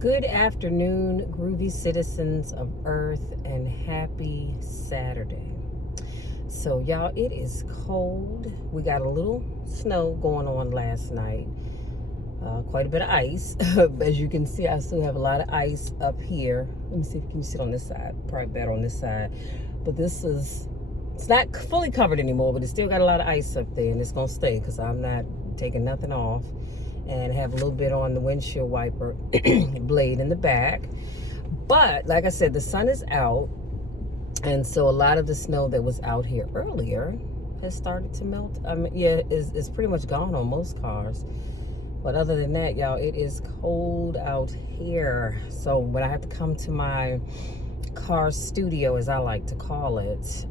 Good afternoon, groovy citizens of Earth, and happy Saturday. So, y'all, it is cold. We got a little snow going on last night. Quite a bit of ice. As you can see, I still have a lot of ice up here. Let me see if you can sit on this side. Probably better on this side. But it's not fully covered anymore, but it's still got a lot of ice up there, and it's going to stay because I'm not taking nothing off. And have a little bit on the windshield wiper blade in the back. But like I said, the sun is out, and so a lot of the snow that was out here earlier has started to melt. It's pretty much gone on most cars. But other than that, y'all, it is cold out here. So when I have to come to my car studio, as I like to call it,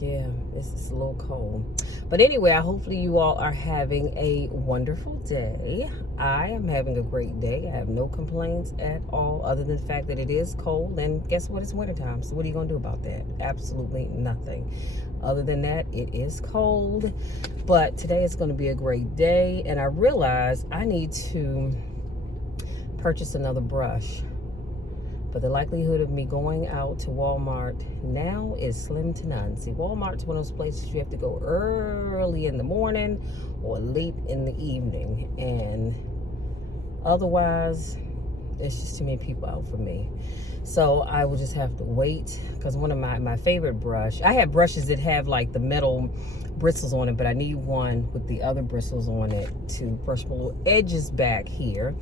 it's a little cold. But anyway, hopefully you all are having a wonderful day. I am having a great day. I have no complaints at all, other than the fact that it is cold, and guess what? It's wintertime. So what are you gonna do about that? Absolutely nothing. Other than that, it is cold. But today is gonna be a great day, and I realize I need to purchase another brush. But the likelihood of me going out to Walmart now is slim to none. See, Walmart's one of those places you have to go early in the morning or late in the evening. And otherwise, there's just too many people out for me. So I will just have to wait, because one of my favorite brush, I have brushes that have like the metal bristles on it, but I need one with the other bristles on it to brush my little edges back here.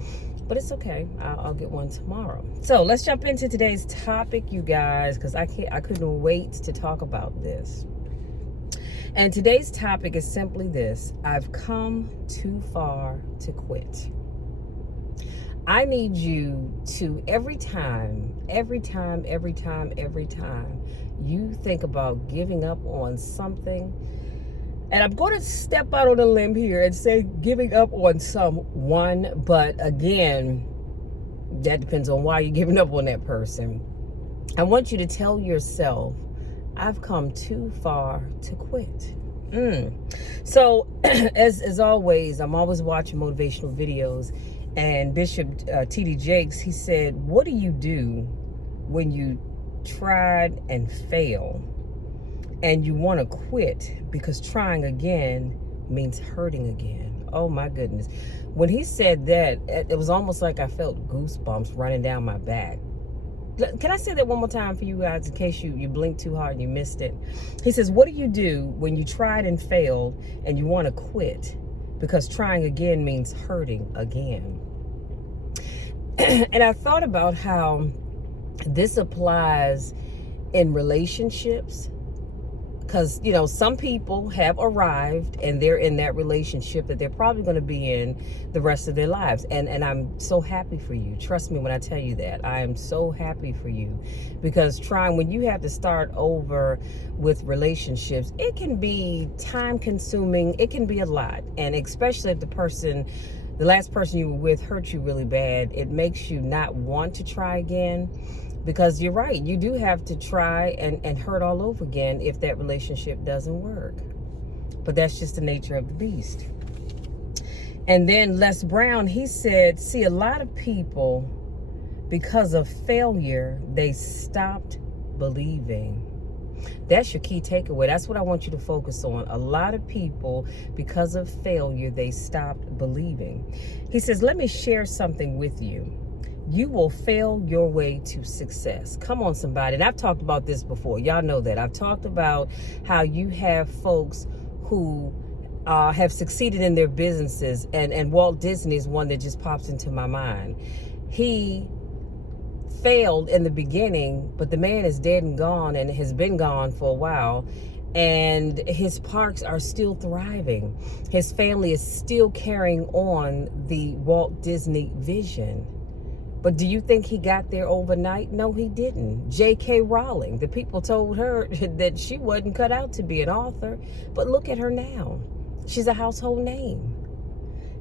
But it's okay. I'll get one tomorrow. So let's jump into today's topic, you guys, because I couldn't wait to talk about this. And today's topic is simply this: I've come too far to quit. I need you to, every time you think about giving up on something, and I'm going to step out on a limb here and say giving up on someone, but again, that depends on why you're giving up on that person. I want you to tell yourself, I've come too far to quit. So, as always, I'm always watching motivational videos, and Bishop T.D. Jakes, he said, what do you do when you tried and fail? And you want to quit because trying again means hurting again. Oh my goodness. When he said that, it was almost like I felt goosebumps running down my back. Can I say that one more time for you guys in case you blinked too hard and you missed it? He says, what do you do when you tried and failed and you want to quit because trying again means hurting again? And I thought about how this applies in relationships. Because, some people have arrived and they're in that relationship that they're probably going to be in the rest of their lives. And I'm so happy for you. Trust me when I tell you that. I am so happy for you. Because when you have to start over with relationships, it can be time consuming. It can be a lot. And especially if the last person you were with hurt you really bad, it makes you not want to try again. Because you're right, you do have to try and hurt all over again if that relationship doesn't work. But that's just the nature of the beast. And then Les Brown, he said, see, a lot of people, because of failure, they stopped believing. That's your key takeaway. That's what I want you to focus on. A lot of people, because of failure, they stopped believing. He says, let me share something with you. You will fail your way to success. Come on, somebody. And I've talked about this before. Y'all know that. I've talked about how you have folks who have succeeded in their businesses. And Walt Disney is one that just pops into my mind. He failed in the beginning, but the man is dead and gone and has been gone for a while. And his parks are still thriving. His family is still carrying on the Walt Disney vision. But do you think he got there overnight? No, he didn't. J.K. Rowling, the people told her that she wasn't cut out to be an author. But look at her now. She's a household name.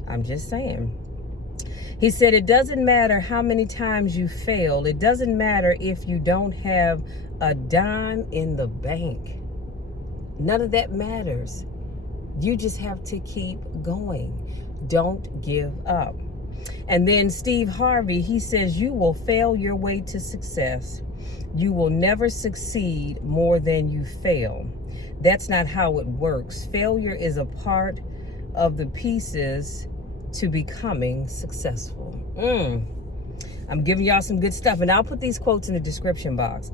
I'm just saying. He said, it doesn't matter how many times you fail. It doesn't matter if you don't have a dime in the bank. None of that matters. You just have to keep going. Don't give up. And then Steve Harvey, he says, you will fail your way to success. You will never succeed more than you fail. That's not how it works. Failure is a part of the pieces to becoming successful. I'm giving y'all some good stuff, and I'll put these quotes in the description box.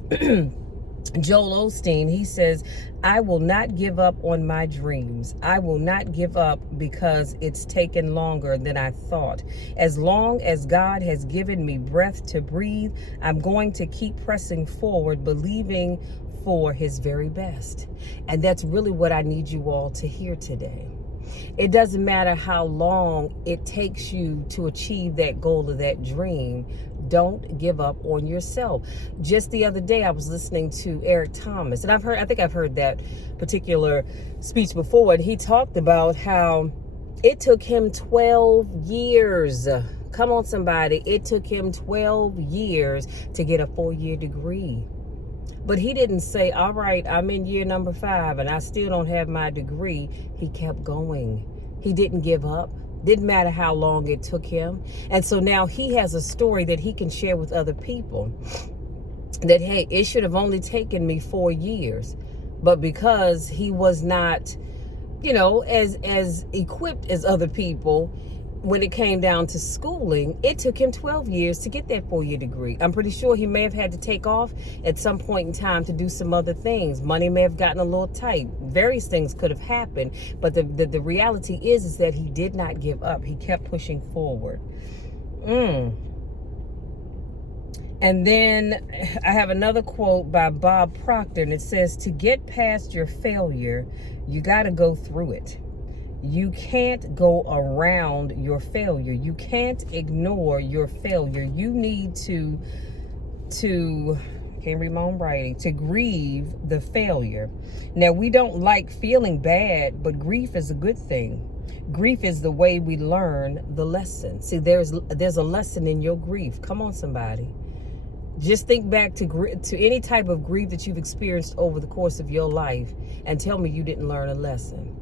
Joel Olsteen, he says, I will not give up on my dreams. I will not give up because it's taken longer than I thought. As long as God has given me breath to breathe, I'm going to keep pressing forward, believing for his very best. And that's really what I need you all to hear today. It doesn't matter how long it takes you to achieve that goal or that dream. Don't give up on yourself. Just the other day, I was listening to Eric Thomas, and I think I've heard that particular speech before, and he talked about how it took him 12 years. Come on, somebody. It took him 12 years to get a 4-year degree. But he didn't say, all right, I'm in year number 5 and I still don't have my degree. He kept going. He didn't give up. Didn't matter how long it took him. And so now he has a story that he can share with other people. That, hey, it should have only taken me 4 years. But because he was not, as equipped as other people, when it came down to schooling, it took him 12 years to get that 4-year degree. I'm pretty sure he may have had to take off at some point in time to do some other things. Money may have gotten a little tight. Various things could have happened. But the reality is that he did not give up. He kept pushing forward. And then I have another quote by Bob Proctor, and it says, to get past your failure, you got to go through it. You can't go around your failure. You can't ignore your failure. You need to can't read my own writing, to grieve the failure. Now, we don't like feeling bad, but grief is a good thing. Grief is the way we learn the lesson. See, there's a lesson in your grief. Come on, somebody. Just think back to any type of grief that you've experienced over the course of your life and tell me you didn't learn a lesson.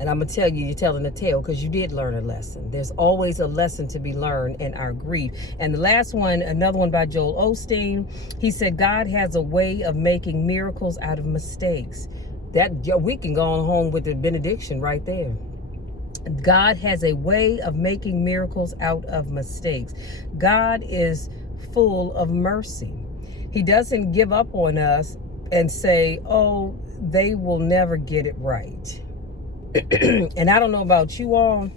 And I'm going to tell you, you're telling a tale because you did learn a lesson. There's always a lesson to be learned in our grief. And the last one, another one by Joel Olsteen, he said, God has a way of making miracles out of mistakes. We can go on home with the benediction right there. God has a way of making miracles out of mistakes. God is full of mercy. He doesn't give up on us and say, oh, they will never get it right. And I don't know about you all,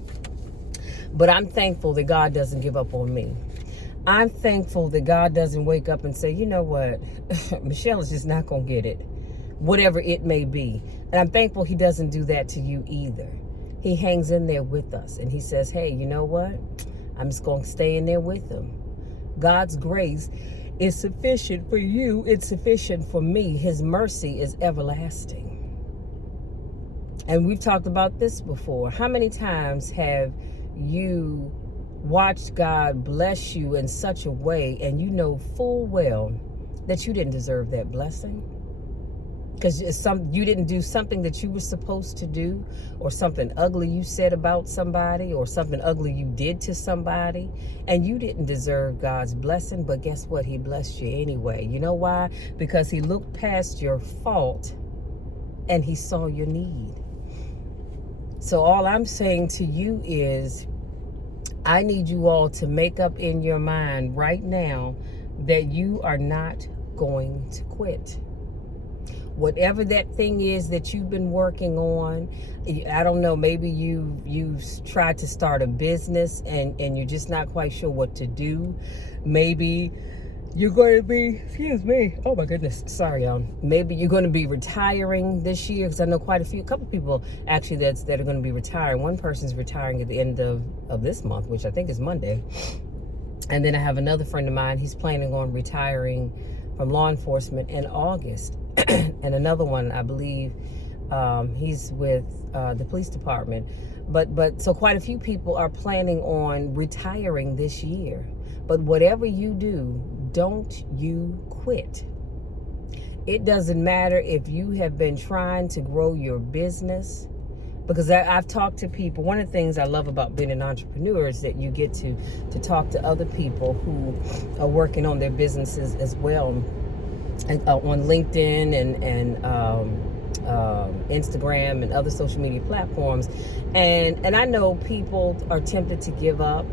but I'm thankful that God doesn't give up on me. I'm thankful that God doesn't wake up and say, you know what, Michelle is just not going to get it, whatever it may be. And I'm thankful he doesn't do that to you either. He hangs in there with us and he says, hey, you know what? I'm just going to stay in there with him. God's grace is sufficient for you. It's sufficient for me. His mercy is everlasting. And we've talked about this before. How many times have you watched God bless you in such a way and you know full well that you didn't deserve that blessing? Because you didn't do something that you were supposed to do, or something ugly you said about somebody, or something ugly you did to somebody, and you didn't deserve God's blessing, but guess what? He blessed you anyway. You know why? Because he looked past your fault and he saw your need. So all I'm saying to you is, I need you all to make up in your mind right now that you are not going to quit. Whatever that thing is that you've been working on, I don't know, maybe you've tried to start a business and you're just not quite sure what to do. Maybe you're going to be, oh my goodness, sorry, y'all. Maybe you're going to be retiring this year, because I know quite a couple people actually that are going to be retiring. One person's retiring at the end of this month, which I think is Monday. And then I have another friend of mine, he's planning on retiring from law enforcement in August. And another one, I believe, he's with the police department. But so quite a few people are planning on retiring this year. But whatever you do, don't you quit. It doesn't matter if you have been trying to grow your business. Because I've talked to people. One of the things I love about being an entrepreneur is that you get to talk to other people who are working on their businesses as well, and, on LinkedIn and Instagram and other social media platforms. And I know people are tempted to give up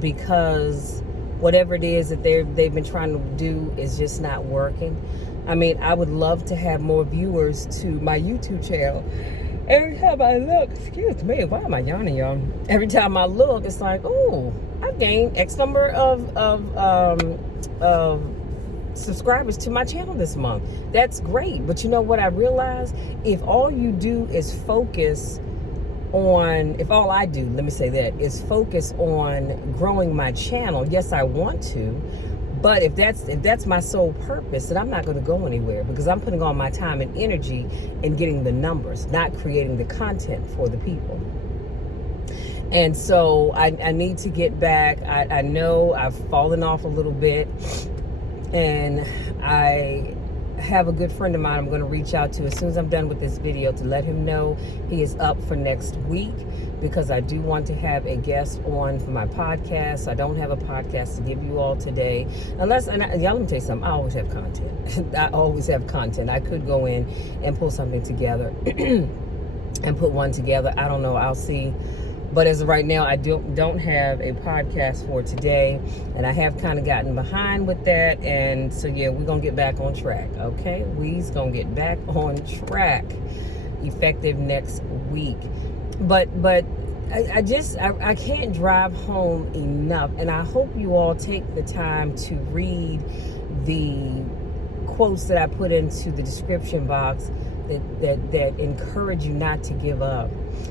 because whatever it is that they've been trying to do is just not working. I mean, I would love to have more viewers to my YouTube channel. Every time I look, excuse me, why am I yawning, y'all? Every time I look, it's like, oh, I've gained X number of subscribers to my channel this month. That's great. But you know what I realized? If all you do is focus on, if all I do, let me say that, is focus on growing my channel, yes, I want to. But if that's my sole purpose, then I'm not going to go anywhere, because I'm putting all my time and energy in getting the numbers, not creating the content for the people. And so I need to get back. I know I've fallen off a little bit, and I have a good friend of mine I'm going to reach out to as soon as I'm done with this video to let him know he is up for next week, because I do want to have a guest on for my podcast. I don't have a podcast to give you all today, unless, y'all, let me tell you something, I always have content. I always have content. I could go in and pull something together and put one together. I don't know, I'll see. But as of right now, I don't have a podcast for today, and I have kind of gotten behind with that. And so, yeah, we're going to get back on track, okay? We's going to get back on track effective next week. But I can't drive home enough, and I hope you all take the time to read the quotes that I put into the description box that encourage you not to give up.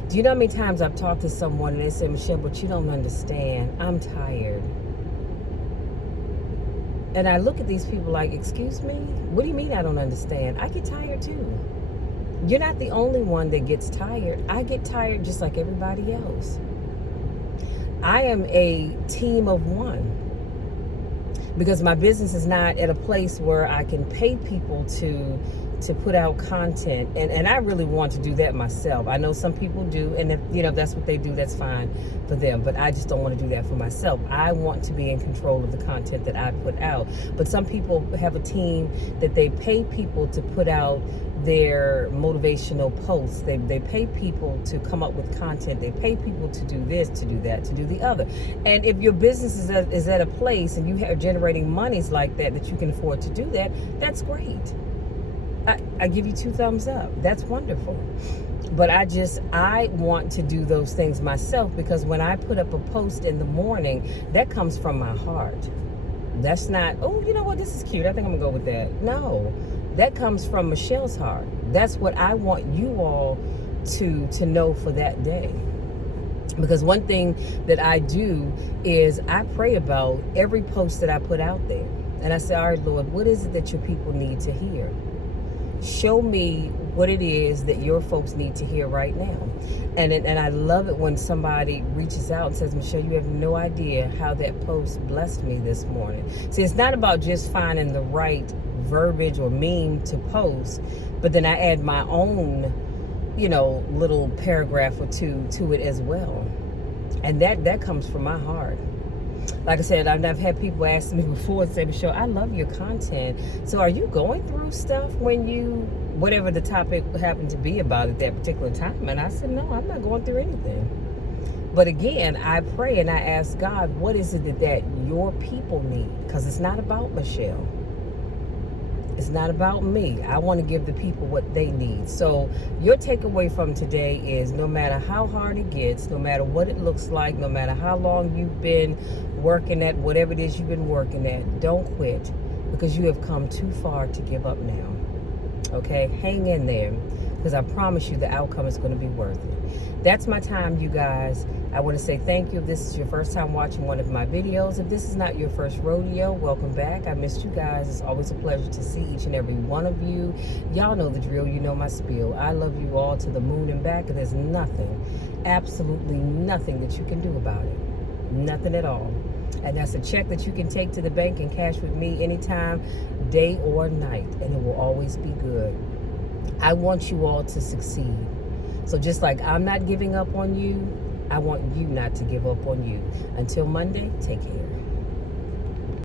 Do you know how many times I've talked to someone and they say, Michelle, but you don't understand. I'm tired. And I look at these people like, excuse me? What do you mean I don't understand? I get tired too. You're not the only one that gets tired. I get tired just like everybody else. I am a team of one, because my business is not at a place where I can pay people to put out content, and I really want to do that myself. I know some people do, and if that's what they do, that's fine for them, but I just don't want to do that for myself. I want to be in control of the content that I put out. But some people have a team that they pay people to put out their motivational posts. They pay people to come up with content. They pay people to do this, to do that, to do the other. And if your business is at a place and you are generating monies like that you can afford to do that, that's great. I give you 2 thumbs up. That's wonderful. But I want to do those things myself, because when I put up a post in the morning, that comes from my heart. That's not, oh, you know what, this is cute, I think I'm gonna go with that. No, that comes from Michelle's heart. That's what I want you all to know for that day. Because one thing that I do is I pray about every post that I put out there. And I say, all right, Lord, what is it that your people need to hear? Show me what it is that your folks need to hear right now. And I love it when somebody reaches out and says, Michelle, you have no idea how that post blessed me this morning. See, it's not about just finding the right verbiage or meme to post, but then I add my own, little paragraph or two to it as well. And that comes from my heart. Like I said, I've had people ask me before and say, Michelle, I love your content. So are you going through stuff when whatever the topic happened to be about at that particular time? And I said, no, I'm not going through anything. But again, I pray and I ask God, what is it that your people need? Because it's not about Michelle. It's not about me. I want to give the people what they need. So your takeaway from today is, no matter how hard it gets, no matter what it looks like, no matter how long you've been working at whatever it is you've been working at, don't quit, because you have come too far to give up now. Okay? Hang in there, because I promise you the outcome is going to be worth it. That's my time, you guys. I want to say thank you if this is your first time watching one of my videos. If this is not your first rodeo, welcome back. I missed you guys. It's always a pleasure to see each and every one of you. Y'all know the drill. You know my spiel. I love you all to the moon and back, and there's nothing, absolutely nothing that you can do about it. Nothing at all. And that's a check that you can take to the bank and cash with me anytime, day or night, and it will always be good. I want you all to succeed. So just like I'm not giving up on you, I want you not to give up on you. Until Monday, take care.